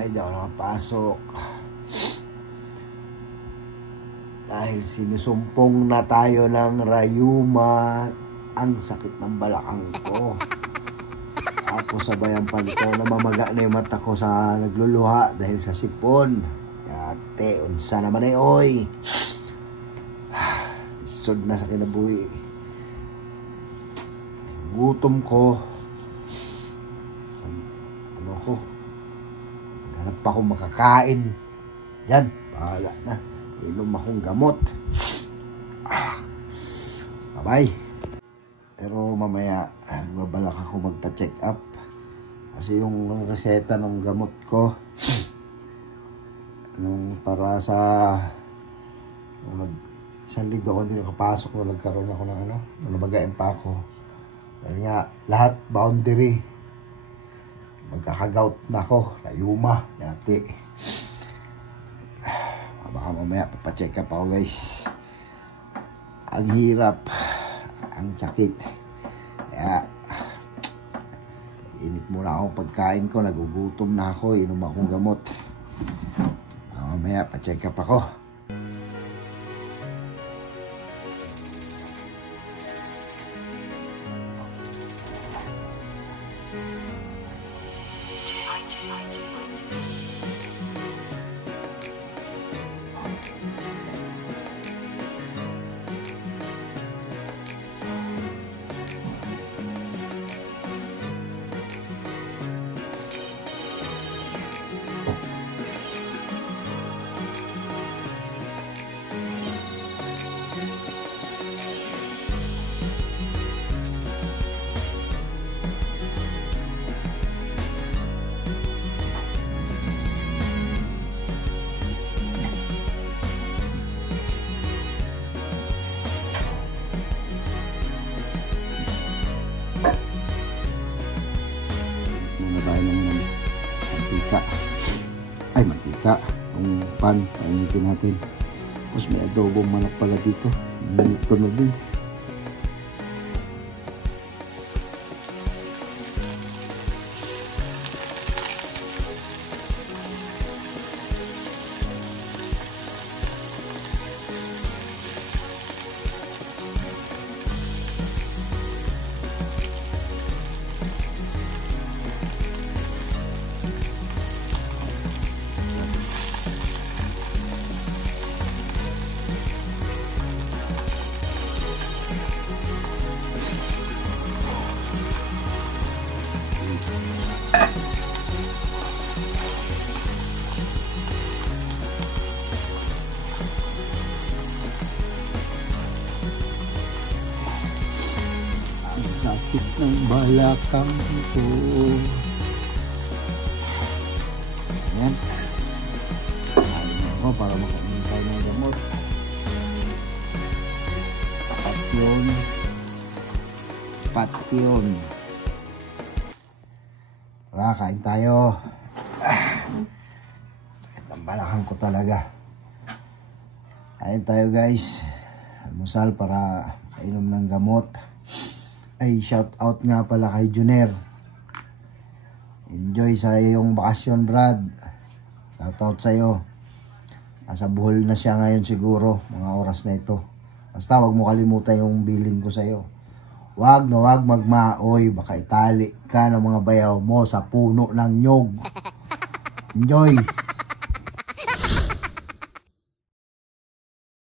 Ay, di ako nakapasok. Dahil sinusumpong na tayo ng rayuma. Ang sakit ng balakang ko. Tapos sabayan pa nito, namamaga na yung mata ko sa nagluluha dahil sa sipon. Yate, unsa naman ay oy. Isod na sa kinabuhi. Gutom ko. Ano ko? Hanap pa akong makakain. Yan, bahala na. Inom akong gamot. Bye-bye. Pero mamaya, babalak ako magpa-check up. Kasi yung reseta ng gamot ko, para sa isang linggo ako hindi nakapasok nung nagkaroon ako ng namagain pa ako. Dahil nga, lahat boundary. Magkakagout na ako. Rayuma. Yati. Baka mamaya papacheck up ako guys. Ang hirap. Ang sakit. Kaya init muna akong pagkain ko. Nagugutom na ako. Inom akong gamot. Mamaya pacheck up ako. Mantika yung pan, painitin natin. Tapos may adobong manok pala dito, nanit ko na din. Sakit ng balakang ko. Ayan. Ayan ako para makainin tayo ng gamot. Pation. Tara, kain tayo. Sakit ng balakang ko talaga. Kain tayo guys. Almusal para kainom ng gamot. Ay, shout out nga pala kay Juner. Enjoy sa iyong bakasyon, Brad. Shout out sa iyo. Nasa Bohol na siya ngayon siguro, mga oras na ito. Basta wag mo kalimutan yung billing ko sa iyo. Wag na wag magmaoy, baka itali ka ng mga bayaw mo sa puno ng nyog. Enjoy.